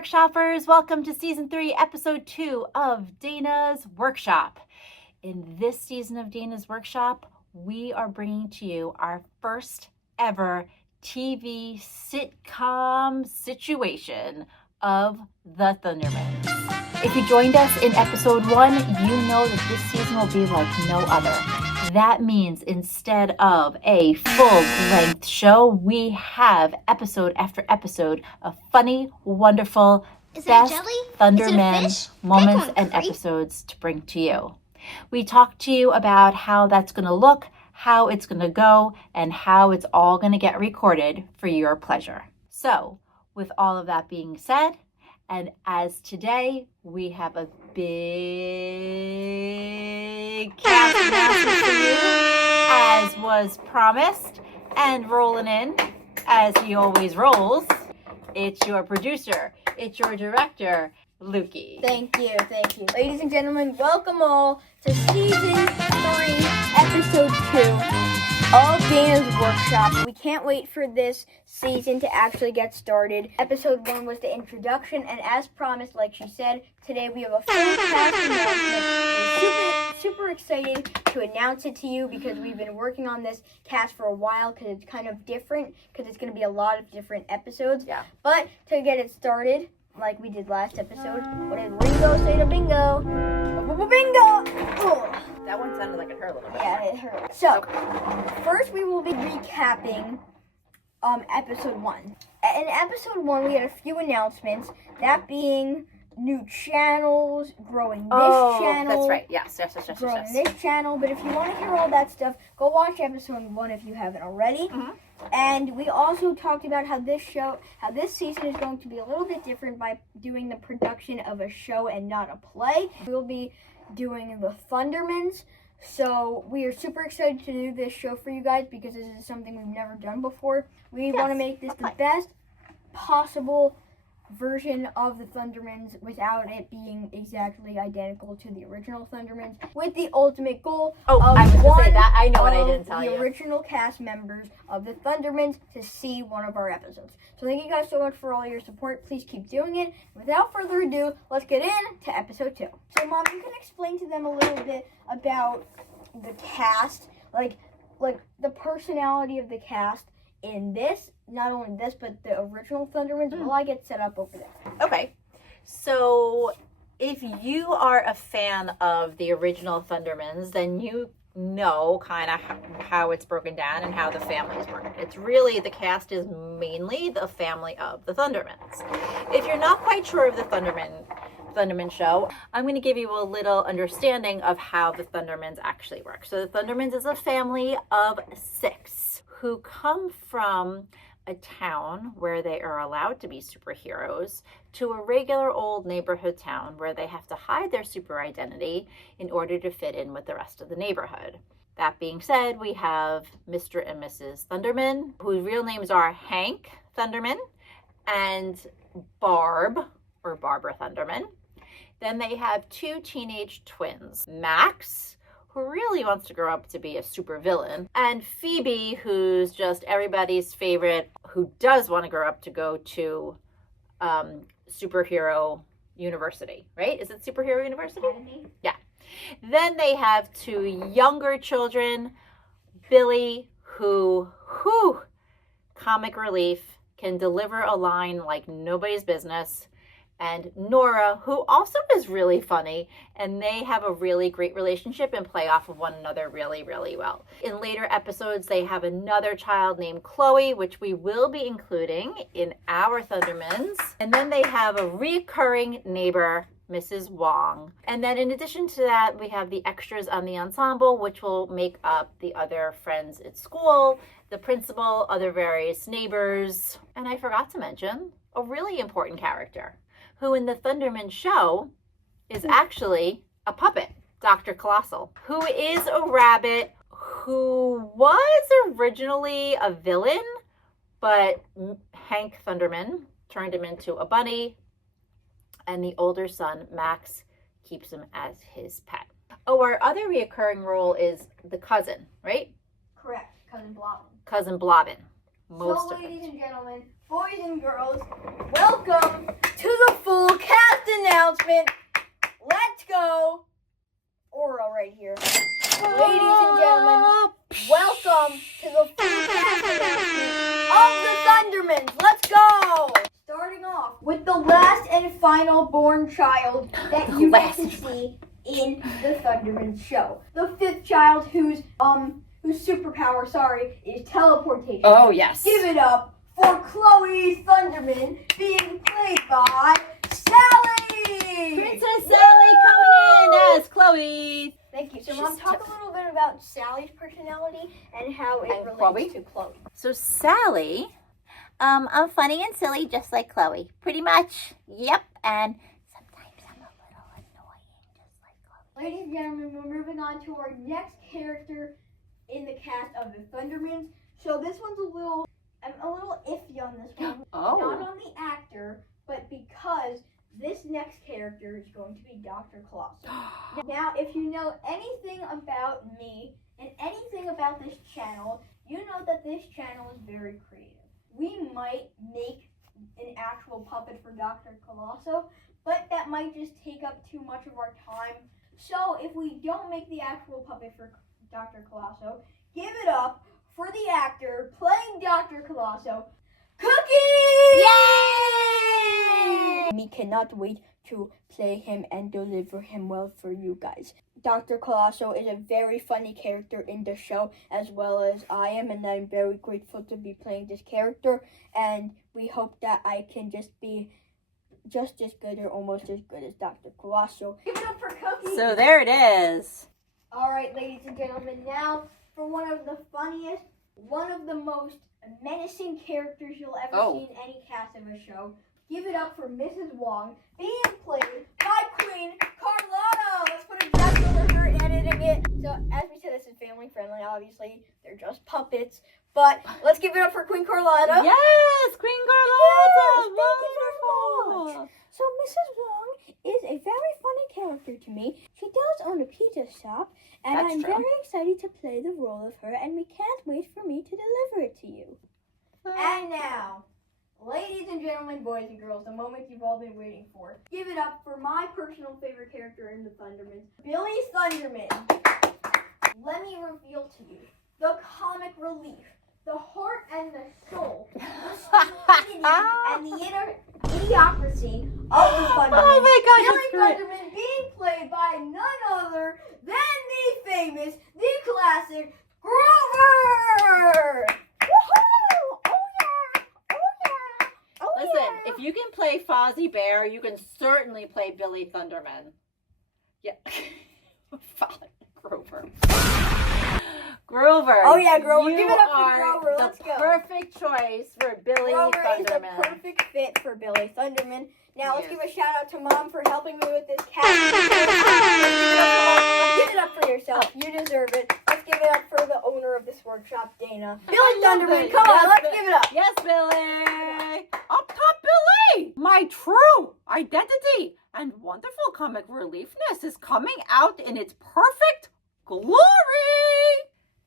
Workshoppers, welcome to Season 3, Episode 2 of Dana's Workshop. In this season of Dana's Workshop, we are bringing to you our first ever TV sitcom situation of the Thundermans. If you joined us in Episode 1, you know that this season will be like no other. That means instead of a full-length show, we have episode after episode of funny, wonderful, best Thunderman moments and episodes to bring to you. We talk to you about how that's going to look, how it's going to go, and how it's all going to get recorded for your pleasure. So, with all of that being said, and as today we have a big cast announcement for you, as was promised, and rolling in, as he always rolls, it's your producer, it's your director, Lukey. Thank you. Ladies and gentlemen, welcome all to Season 3, Episode 2 of Dana's Workshop. We can't wait for this season to actually get started. Episode 1 was the introduction, and as promised, like she said, today we have a full cast announcement. We're super excited to announce it to you because we've been working on this cast for a while because it's kind of different, because it's going to be a lot of different episodes. Yeah. But to get it started, like we did last episode, what did Ringo say to Bingo? Bingo! Oh. That one sounded like it hurt a little bit. Yeah, it hurt. So, first we will be recapping episode 1. In episode 1, we had a few announcements, that being new channels, growing this channel. That's right. Yes. Growing this channel. But if you want to hear all that stuff, go watch episode 1 if you haven't already. Mm-hmm. And we also talked about how this season is going to be a little bit different by doing the production of a show and not a play. We'll be doing the Thundermans. So we are super excited to do this show for you guys because this is something we've never done before. We want to make this the best possible version of the Thundermans without it being exactly identical to the original Thundermans, with the ultimate goal of I was going to say that. I know what I didn't tell you. The original cast members of the Thundermans to see one of our episodes. So thank you guys so much for all your support. Please keep doing it. Without further ado, let's get into episode 2. So Mom, you can explain to them a little bit about the cast, like the personality of the cast in this, not only this, but the original Thundermans, while I get set up over there. Okay. So, if you are a fan of the original Thundermans, then you know kind of how it's broken down and how the families work. It's really, the cast is mainly the family of the Thundermans. If you're not quite sure of the Thunderman show, I'm going to give you a little understanding of how the Thundermans actually work. So the Thundermans is a family of 6 who come from a town where they are allowed to be superheroes to a regular old neighborhood town where they have to hide their super identity in order to fit in with the rest of the neighborhood. That being said, we have Mr. and Mrs. Thunderman, whose real names are Hank Thunderman and Barb, or Barbara Thunderman. Then they have 2 teenage twins, Max, who really wants to grow up to be a supervillain, and Phoebe, who's just everybody's favorite, who does want to grow up to go to superhero university, right? Is it superhero university? Yeah. Then they have 2 younger children, Billy, who comic relief, can deliver a line like nobody's business, and Nora, who also is really funny, and they have a really great relationship and play off of one another really, really well. In later episodes, they have another child named Chloe, which we will be including in our Thundermans. And then they have a recurring neighbor, Mrs. Wong. And then in addition to that, we have the extras on the ensemble, which will make up the other friends at school, the principal, other various neighbors. And I forgot to mention a really important character, who in the Thunderman show is actually a puppet, Dr. Colossal, who is a rabbit who was originally a villain, but Hank Thunderman turned him into a bunny, and the older son, Max, keeps him as his pet. Oh, our other reoccurring role is the cousin, right? Correct, Cousin Blobbin. Cousin Blobbin. So, ladies and gentlemen, boys and girls, welcome to the final born child that you get to see in the Thundermans show. The fifth child whose superpower, is teleportation. Oh, yes. Give it up for Chloe Thunderman being played by Sally! Princess Sally coming in as Chloe. Thank you. So, Mom, talk a little bit about Sally's personality and how it relates to Chloe. So, Sally, I'm funny and silly just like Chloe. Pretty much. Yep. And sometimes I'm a little annoying just like Chloe. Ladies and gentlemen, we're moving on to our next character in the cast of the Thundermans. So this one's I'm a little iffy on this one. Oh. Not on the actor, but because this next character is going to be Dr. Colossal. Now, if you know anything about me and anything about this channel, you know that this channel is very creative. We might make an actual puppet for Dr. Colossal, but that might just take up too much of our time. So if we don't make the actual puppet for Dr. Colossal, give it up for the actor playing Dr. Colossal, Cookie! Yay! We cannot wait to play him and deliver him well for you guys. Dr. Colossal is a very funny character in the show, as well as I am, and I'm very grateful to be playing this character, and we hope that I can just be just as good or almost as good as Dr. Colossal. Give it up for Cookie! So there it is. Alright, ladies and gentlemen, now for one of the funniest, one of the most menacing characters you'll ever see in any cast of a show. Give it up for Mrs. Wong, being played by Queen Carlotta. Let's put a dress over her editing it. So, as we said, this is family friendly. Obviously, they're just puppets. But let's give it up for Queen Carlotta. Yes, Queen Carlotta. Yes, thank you very Wonderful. much. So, Mrs. Wong is a very funny character to me. She does own a pizza shop, and I'm very excited to play the role of her, and we can't wait for me to deliver it to you. And now, ladies and gentlemen, boys and girls, the moment you've all been waiting for. Give it up for my personal favorite character in the Thundermans, Billy Thunderman. Let me reveal to you the comic relief, the heart and the soul, the stupidity and the idiocracy of the Thundermans. Oh my gosh, Billy Thunderman being played by none other than the famous, the classic Grover! Woohoo! Oh yeah! Oh yeah! Oh Listen, yeah! if you can play Fozzie Bear, you can certainly play Billy Thunderman. Yeah. Grover. Grover. Oh yeah, Grover. You Give it up for are Grover. Let's the go. perfect choice for Billy Grover is the Thunderman. perfect fit for Billy Thunderman. Now let's Yes. give a shout out to Mom for helping me with this cast. Give it up for yourself. You deserve it. Let's give it up for the owner of this workshop, Dana. Billy Thunderman, come on, let's give it up. Yes, Billy. Up top, Billy. My true identity and wonderful comic reliefness is coming out in its perfect glory.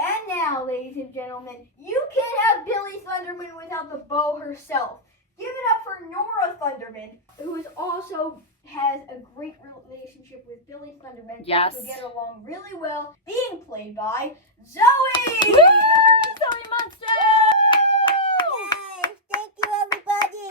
And now, ladies and gentlemen, you can't have Billy Thunderman without the beau herself. Give it up for Nora Thunderman, who is also has a great relationship with Billy Thunderman. Yes. Who get along really well, being played by Zoe! Woo! Zoe Monster! Yay! Thank you, everybody.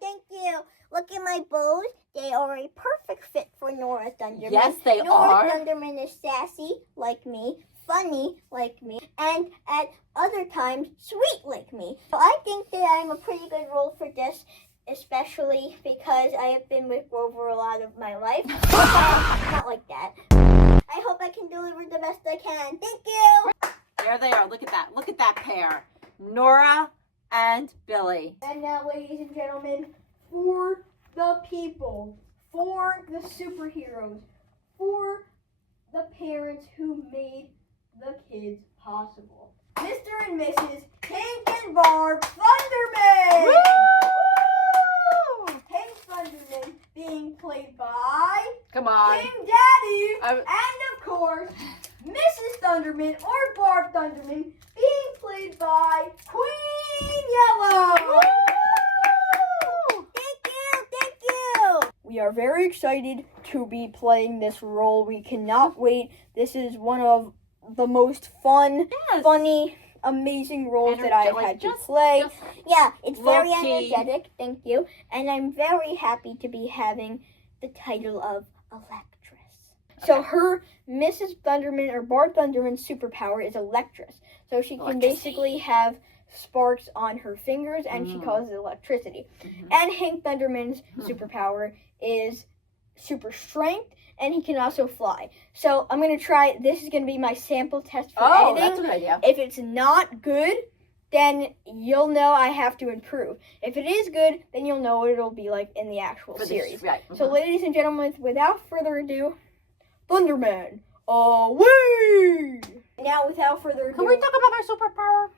Thank you. Look at my bows. They are a perfect fit for Nora Thunderman. Yes, they Nora are. Thunderman is sassy like me, funny like me, and at other times sweet like me. So I think that I'm a pretty good role for this, especially because I have been with Grover a lot of my life. Not like that. I hope I can deliver the best I can. Thank you. There they are. Look at that. Look at that pair. Nora and Billy. And now, ladies and gentlemen, for the people, for the superheroes, for the parents who made the kids possible. Mr. and Mrs. Hank and Barb Thunderman! Woo! Hank Thunderman being played by Come on. King Daddy, I- and of course, Mrs. Thunderman or Barb Thunderman being played by Queen Yellow! Thank you. We are very excited to be playing this role. We cannot wait. This is one of the most fun, Yes. funny, amazing roles that I've had to play. Yeah, it's very low-key. energetic. Thank you. And I'm very happy to be having the title of Electress. So her Mrs. Thunderman or Bart Thunderman's superpower is Electress. So she can basically have sparks on her fingers and she causes electricity. And Hank Thunderman's superpower is super strength and he can also fly. So I'm going to try, this is going to be my sample test for editing. That's a good idea. If it's not good, then you'll know I have to improve. If it is good, then you'll know what it'll be like in the actual series. Right. So ladies and gentlemen, without further ado, Thunderman, away! Now, without further ado, Can we talk about my superpower?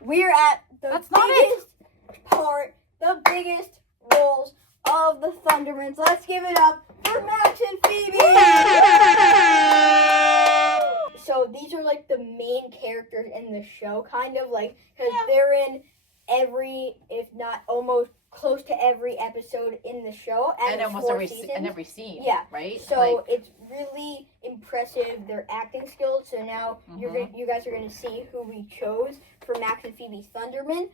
we're at the That's not biggest part, the biggest roles of the Thundermans. Let's give it up for Max and Phoebe! So these are like the main characters in the show, kind of like, because they're in every, if not almost close to every episode in the show, and almost every scene. Yeah. Right. So it's really impressive, their acting skills. So now you guys are going to see who we chose for Max and Phoebe's Thunderman.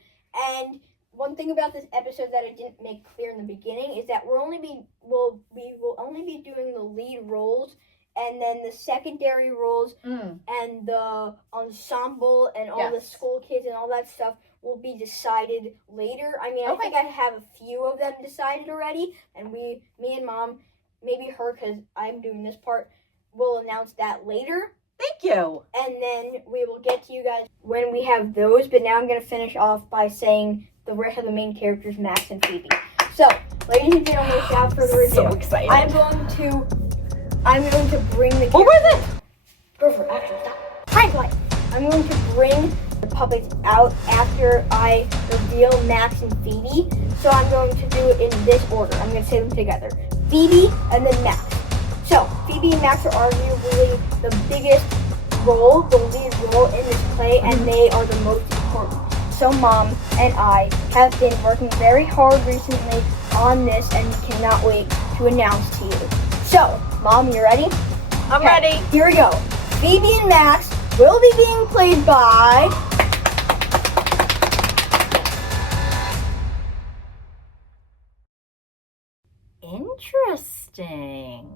And one thing about this episode that I didn't make clear in the beginning is that we will only be doing the lead roles, and then the secondary roles and the ensemble and all the school kids and all that stuff will be decided later. I mean, I think I have a few of them decided already, and me and Mom, maybe her, because I'm doing this part, will announce that later. Thank you. And then we will get to you guys when we have those, but now I'm going to finish off by saying the rest of the main characters, Max and Phoebe. So, ladies and gentlemen, without further ado, So excited. I'm going to bring the What was it? Go for it. Actually, stop. Right. I'm going to bring the puppets out after I reveal Max and Phoebe. So I'm going to do it in this order. I'm going to say them together. Phoebe and then Max. So Phoebe and Max are arguably the biggest role, the lead role in this play, and they are the most important. So Mom and I have been working very hard recently on this, and we cannot wait to announce to you. So, Mom, you ready? I'm ready. Here we go. Phoebe and Max will be being played by... Interesting.